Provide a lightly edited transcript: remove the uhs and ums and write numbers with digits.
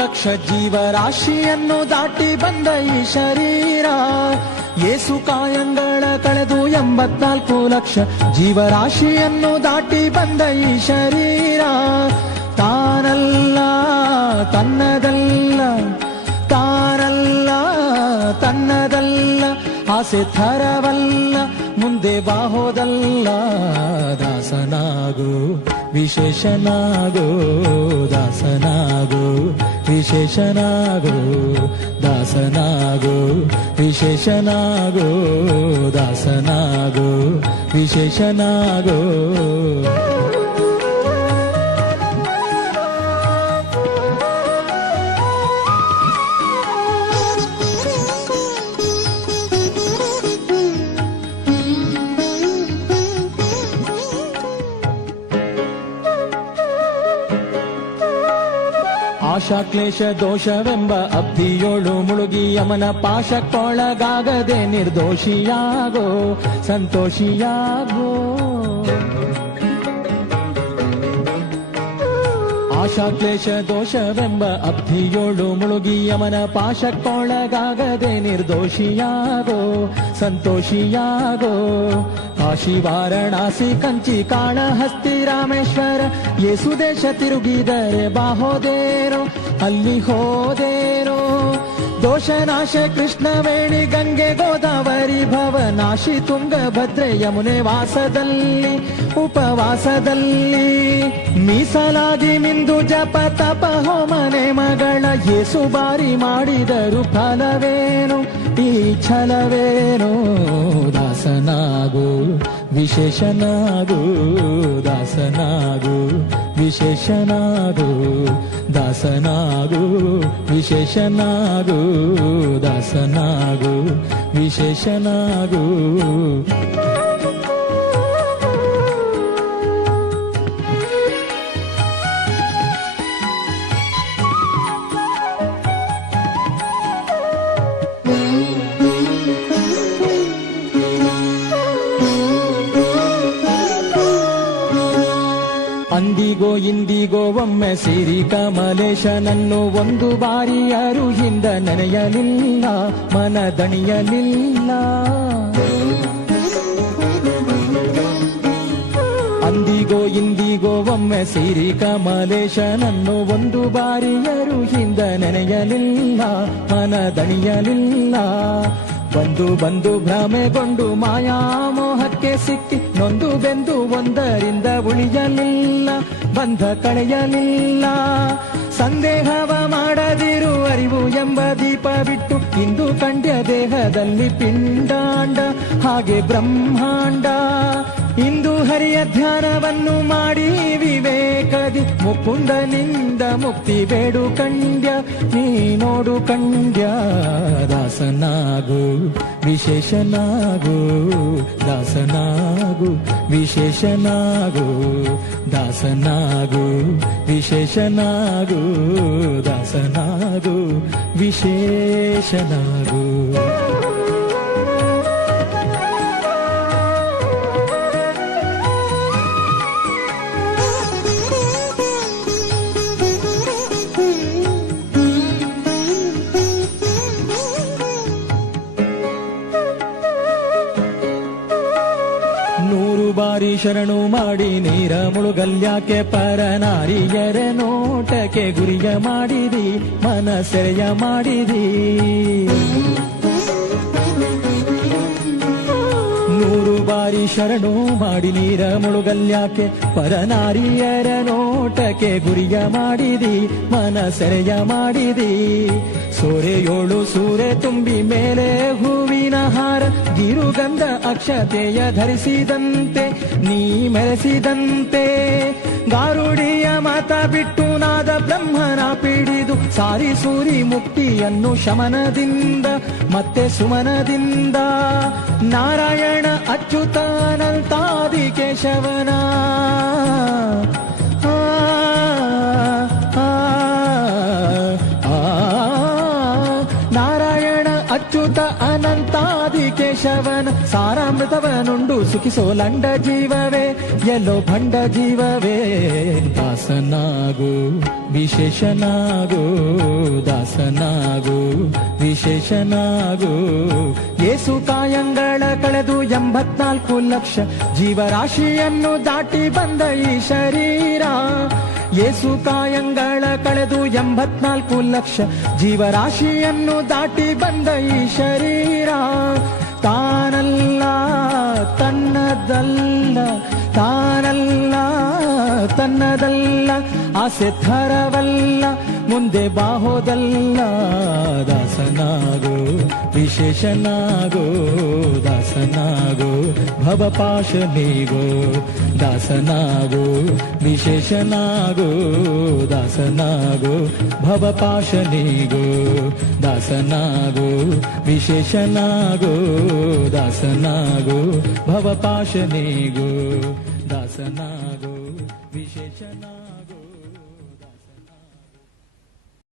ಲಕ್ಷ ಜೀವರಾಶಿಯನ್ನು ದಾಟಿ ಬಂದ ಈ ಶರೀರ. ಯೇಸು ಕಾಯಂಗಳ ಕಳೆದು 84 ಲಕ್ಷ ಜೀವರಾಶಿಯನ್ನು ದಾಟಿ ಬಂದ ಈ ಶರೀರ. ತಾನಲ್ಲ ತನ್ನದಲ್ಲ, ತಾನಲ್ಲ ತನ್ನದಲ್ಲ, ಆಸೆ ಥರವಲ್ಲ, ಮುಂದೆ ಬಾಹೋದಲ್ಲ. ದಾಸನಾಗು ವಿಶೇಷನಾಗೋ, ದಾಸನಾಗೋ ವಿಶೇಷನಾಗೋ, ದಾಸನಾಗೋ ವಿಶೇಷನಾಗೋ, ದಾಸನಾಗೋ ವಿಶೇಷನಾಗೋ. ಆಶಾಕ್ಲೇಶ ದೋಷವೆಂಬ ಅಬ್ಧಿಯೋಳು ಮುಳುಗಿ ಯಮನ ಪಾಶಕ್ಕೊಳಗಾಗದೆ ನಿರ್ದೋಷಿಯಾಗೋ, ಸಂತೋಷಿಯಾಗೋ. ಆಶಾಕ್ಲೇಶ ದೋಷವೆಂಬ ಅಬ್ಧಿಯೋಳು ಮುಳುಗಿ ಯಮನ ಪಾಶಕ್ಕೊಳಗಾಗದೆ ನಿರ್ದೋಷಿಯಾಗೋ, ಸಂತೋಷಿಯಾಗೋ. ಕಾಶಿ ವಾರಣಾಸಿ ಕಂಚಿ ಕಾಳಹಸ್ತಿ ರಾಮೇಶ್ವರ ಯೇಸು ದೇಶ ತಿರುಗಿದರೆ ಬಾಹೋದೇನೋ, ಅಲ್ಲಿ ಹೋದೇನೋ. ದೋಷನಾಶ ಕೃಷ್ಣವೇಣಿ ಗಂಗೆ ಗೋದಾವರಿ ಭವನಾಶಿ ತುಂಗಭದ್ರೆ ಯಮುನೆ ವಾಸದಲ್ಲಿ ಉಪವಾಸದಲ್ಲಿ ಮೀಸಲಾಗಿ ಮಿಂದು ಜಪ ತಪ ಹೋಮನೆ ಮಗಳ ಯೇಸು ಬಾರಿ ಮಾಡಿದರು ಫಲವೇನು ಈ ಛಲವೇನೋ. ದಾಸನಾಗು ವಿಶೇಷನಾಗು, ದಾಸನಾಗು ವಿಶೇಷನಾಗು, ದಾಸನಾಗು ವಿಶೇಷನಾಗು, ದಾಸನಾಗು ವಿಶೇಷನಾಗು. ಅಂದಿಗೋ ಇಂದಿಗೋ ಒಮ್ಮೆ ಸಿರಿ ಕಮಲೇಶನನ್ನು ಒಂದು ಬಾರಿ ಯಾರು ಹಿಂದ ನೆನೆಯಲಿಲ್ಲ, ಮನದಣಿಯಲಿಲ್ಲ. ಅಂದಿಗೋ ಇಂದಿಗೋ ಒಮ್ಮೆ ಸಿರಿ ಕಮಲೇಶನನ್ನು ಒಂದು ಬಾರಿ ಯಾರು ಹಿಂದ ನೆನೆಯಲಿಲ್ಲ, ಮನದಣಿಯಲಿಲ್ಲ. ಬಂದು ಬಂದು ಭ್ರಮೆಗೊಂಡು ಮಾಯಾಮೋಹಕ್ಕೆ ಸಿಕ್ಕಿ ನೊಂದು ಬೆಂದು ಒಂದರಿಂದ ಉಳಿಯಲಿಲ್ಲ, ಬಂಧ ಕಳೆಯಲಿಲ್ಲ. ಸಂದೇಹವ ಮಾಡದಿರು ಅರಿವು ಎಂಬ ದೀಪ ಬಿಟ್ಟು ಇಂದು ಕಂಡ್ಯ ದೇಹದಲ್ಲಿ ಪಿಂಡಾಂಡ ಹಾಗೆ ಬ್ರಹ್ಮಾಂಡ. ಇಂದು ಹರಿಯ ಧ್ಯಾನವನ್ನು ಮಾಡಿ ವಿವೇಕದಿ ಮುಕುಂದನಿಂದ ಮುಕ್ತಿ ಬೇಡು ಕಂಡ್ಯ, ನೀ ನೋಡು ಕಂಡ್ಯ. ದಾಸನಾಗು ವಿಶೇಷನಾಗು, ದಾಸನಾಗು ವಿಶೇಷನಾಗು, ದಾಸನಾಗು ವಿಶೇಷನಾಗು, ದಾಸನಾಗು ವಿಶೇಷನಾಗು. ಬಾರಿ ಶರಣು ಮಾಡಿ ನೀರ ಮುಳುಗಲ್ಯಾಕೆ ಪರನಾರಿಯರ ನೋಟಕ್ಕೆ ಗುರಿಯ ಮಾಡಿದಿ, ಮನಸೆರೆಯ ಮಾಡಿದಿ. ನೂರು ಬಾರಿ ಶರಣು ಮಾಡಿ ನೀರ ಮುಳುಗಲ್ಯಾಕೆ ಪರನಾರಿಯರ ನೋಟಕ್ಕೆ ಗುರಿಯ ಮಾಡಿದಿ, ಮನಸೆರೆಯ ಮಾಡಿದಿ. ಸೋರೆಯೋಳು ಸೂರೆ ತುಂಬಿ ಮೇಲೆ ಹೂವಿನ ಹಾರ ಗಿರುಗಂಧ ಅಕ್ಷತೆಯ ಧರಿಸಿದಂತೆ ನೀ ಮೆರೆಸಿದಂತೆ. ಗಾರುಡಿಯ ಮಾತ ಬಿಟ್ಟು ನಾದ ಬ್ರಹ್ಮನ ಪಿಡಿದು ಸಾರಿ ಸೂರಿ ಮುಕ್ತಿಯನ್ನು ಶಮನದಿಂದ ಮತ್ತೆ ಸುಮನದಿಂದ. ನಾರಾಯಣ ಅಚ್ಯುತಾನಂತಾದಿ ಕೇಶವನ ನಾರಾಯಣ ಅಚ್ಯುತ ಅನಂತಾದಿ ಕೇಶವ ವಿಷವನ ಸಾರಾಮೃತವನುಂಡು ಸುಖಿಸೋ ಲಂಡ ಜೀವವೇ ಎಲ್ಲೋ ಭಂಡ ಜೀವವೇ ದಾಸನಾಗು ವಿಶೇಷನಾಗು ದಾಸನಾಗು ವಿಶೇಷನಾಗು ಯೇಸು ಕಾಯಂಗಳ ಕಳೆದು 84 ಲಕ್ಷ ಜೀವರಾಶಿಯನ್ನು ದಾಟಿ ಬಂದ ಈ ಶರೀರ ಯೇಸು ಕಾಯಂಗಳ ಕಳೆದು 84 ಲಕ್ಷ ಜೀವರಾಶಿಯನ್ನು ದಾಟಿ ಬಂದ ಈ ಶರೀರ ತಾನಲ್ಲ ತನ್ನದಲ್ಲ ತಾನಲ್ಲ ತನ್ನದಲ್ಲ ಆಸೆ ಥರವಲ್ಲ ಮುಂದೆ ಬಾಹೋದಲ್ಲ ದಾಸನಾಗೋ ವಿಶೇಷನಾಗೋ ದಾಸನಾಗೋ ಭವಪಾಶನಿಗೋ ದಾಸನಾಗೋ ವಿಶೇಷನಾಗೋ ದಾಸನಾಗೋ ಭವಪಾಶನಿಗೋ ದಾಸನಾಗೋ ವಿಶೇಷನಾಗೋ ದಾಸನಾಗೋ ಭವಪಾಶನಿಗೋ ದಾಸನಾಗೋ ವಿಶೇಷನಾಗೋ